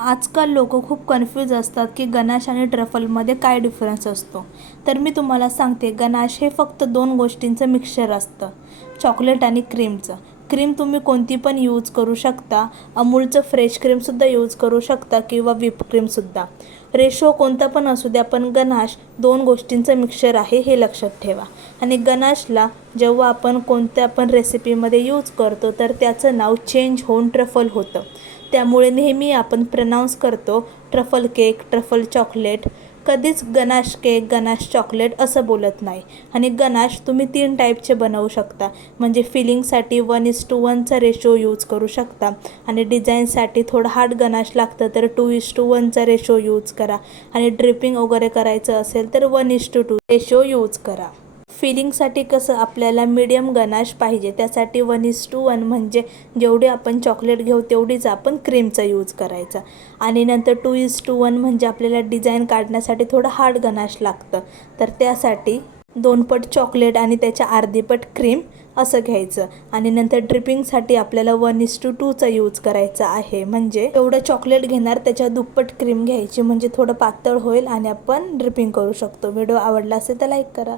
आजकाल लोक खूप कन्फ्यूज असतात की गनाश आणि ट्रफलमध्ये काय डिफरन्स असतो. तर मी तुम्हाला सांगते, गनाश हे फक्त दोन गोष्टींचं मिक्सचर असतं, चॉकलेट आणि क्रीमचं. क्रीम तुम्ही कोणती पण यूज करू शकता. अमूलचं फ्रेश क्रीमसुद्धा यूज करू शकता किंवा व्हिप क्रीमसुद्धा. रेशो कोणता पण असू द्या, पण गनाश दोन गोष्टींचं मिक्सचर आहे हे लक्षात ठेवा. आणि गनाशला जेव्हा आपण कोणत्या पण रेसिपीमध्ये यूज करतो तर त्याचं नाव चेंज होऊन ट्रफल होतं. त्यामुळे नेहमी आपण प्रनाऊन्स करतो ट्रफल केक, ट्रफल चॉकलेट. कधीच गनाश केक, गनाश चॉकलेट असं बोलत नाही. आणि गनाश तुम्ही 3 टाईपचे बनवू शकता. म्हणजे फिलिंगसाठी 1:1चा रेशो यूज करू शकता. आणि डिझाईनसाठी थोडं हार्ड गनाश लागतं तर 2:1चा रेशो यूज करा. आणि ड्रिपिंग वगैरे करायचं असेल तर 1:2 रेशो यूज करा. फिलिंगसाठी कसं आपल्याला मीडियम गनाश पाहिजे, त्यासाठी 1:1 म्हणजे जेवढे आपण चॉकलेट घेऊ तेवढीच आपण क्रीमचा यूज करायचा. आणि नंतर 2:1 म्हणजे आपल्याला डिझाईन काढण्यासाठी थोडं हार्ड गनाश लागतं, तर त्यासाठी 2 पट चॉकलेट आणि त्याच्या अर्धी पट क्रीम असं घ्यायचं. आणि नंतर ड्रिपिंगसाठी आपल्याला 1:2चा यूज करायचा आहे. म्हणजे एवढं चॉकलेट घेणार त्याच्या दुप्पट क्रीम घ्यायची, म्हणजे थोडं पातळ होईल आणि आपण ड्रिपिंग करू शकतो. व्हिडिओ आवडला असेल तर लाईक करा.